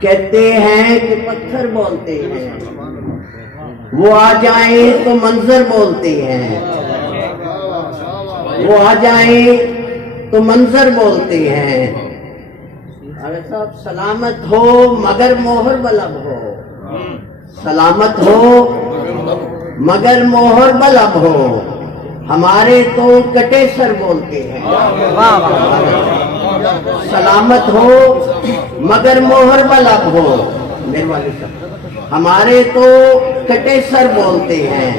کہتے ہیں کہ پتھر بولتے ہیں، وہ آ جائیں تو منظر بولتے ہیں، وہ آ جائیں تو منظر بولتے ہیں۔ ارے صاحب سلامت ہو مگر موہر بلب ہو، سلامت ہو مگر موہر بلب ہو، ہمارے تو کٹے سر بولتے ہیں۔ سلامت ہو مگر موہر بلب ہو، میرے والد صاحب، ہمارے تو کٹے سر بولتے ہیں۔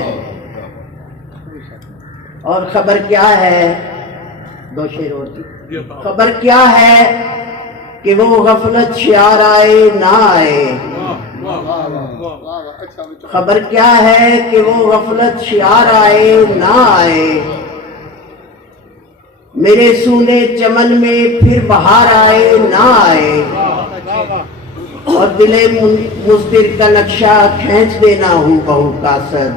اور خبر کیا ہے، دو شعر اور کی، خبر کیا ہے کہ وہ غفلت شعار آئے نہ آئے، خبر کیا ہے کہ وہ غفلت شعار آئے نہ آئے، میرے سونے چمن میں پھر بہار آئے نہ آئے، اور دل مزدر کا نقشہ کھینچ دینا ہوں بہو قاصد،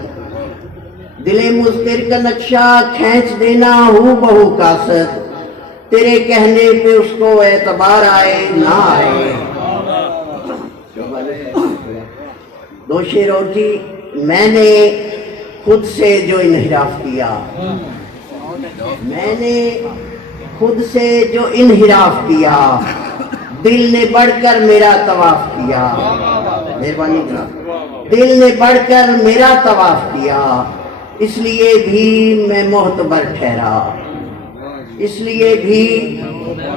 دل مزدر کا نقشہ کھینچ دینا ہوں بہو قاصد، تیرے کہنے پہ اس کو اعتبار آئے نہ آئے۔ دو شعر اور جی، میں نے خود سے جو انحراف کیا، میں نے خود سے جو انحراف کیا، دل نے بڑھ کر میرا طواف کیا، مہربانی کرو، دل نے بڑھ کر میرا طواف کیا، اس لیے بھی میں معتبر ٹھہرا، اس لیے بھی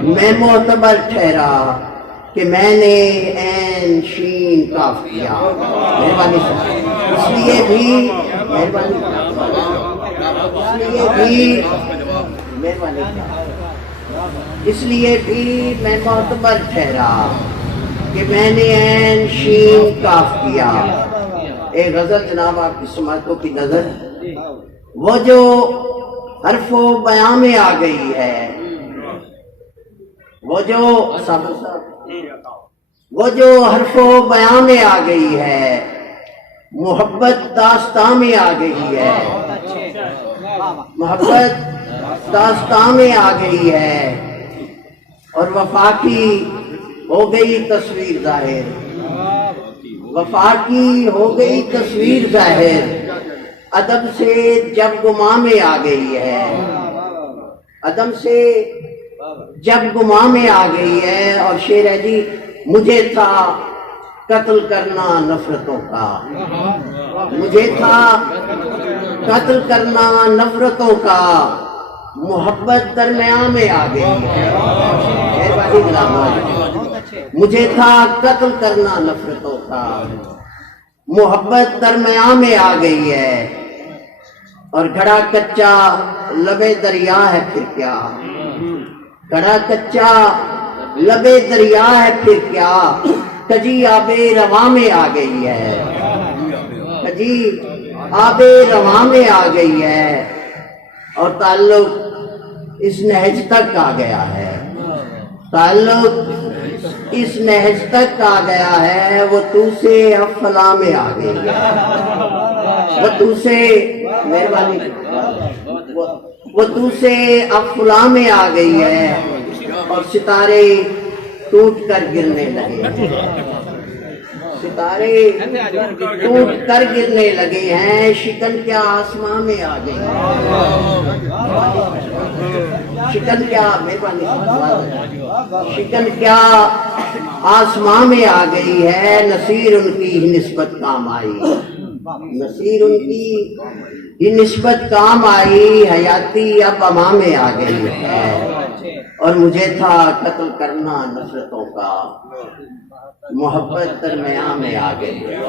میں معتبر ٹھہرا کہ میں نے عین شین کاف کیا، مہربانی کرو، اس لیے بھی مہربانی اس لیے بھی مہربانی اس لیے بھی میں معتبر ٹھہرا کہ میں نے عین شین کاف کیا۔ ایک غزل جناب آپ کی سماعتوں کی نظر، وہ جو حرف و بیان میں آ گئی ہے، وہ جو حرف و بیان میں آ گئی ہے، محبت داستان میں آ گئی ہے، محبت داستان میں آ گئی ہے، اور وفا کی ہو گئی تصویر ظاہر، وفا کی ہو گئی تصویر ظاہر، ادب سے جب گماں میں آ گئی ہے، ادب سے جب گماں میں آ گئی ہے۔ اور شعر ہے جی، مجھے تھا قتل کرنا نفرتوں کا، مجھے تھا قتل کرنا نفرتوں کا، محبت درمیان میں آ گئی ہے، مجھے تھا قتل کرنا نفرتوں کا، محبت درمیان میں آ گئی ہے، اور گھڑا کچا لبے دریا ہے پھر کیا، گھڑا کچا لبے دریا ہے پھر کیا، کجی آب رواں میں آ گئی ہے، کجی آب رواں میں آ گئی ہے، اور تعلق اس نہج تک آ گیا ہے، تعلق اس نہج تک آ گیا ہے، وہ تو سے اب فلاں میں آ گئی ہے، وہ تو سے مہربانی وہ تو سے اب فلاں میں آ گئی ہے، اور ستارے ٹوٹ کر گرنے لگے، ستارے ٹوٹ کر گرنے لگے ہیں، شکن کیا آسمان میں آ گئی ہے، شکن کیا مہربانی شکن کیا آسمان میں آ گئی ہے، نصیر ان کی ہی نسبت کام آئی، نصیر ان کی ہی نسبت کام آئی، حیاتی اب اما میں آ گئی ہے، اور مجھے تھا قتل کرنا نفرتوں کا، محبت درمیان میں آ گئی ہے۔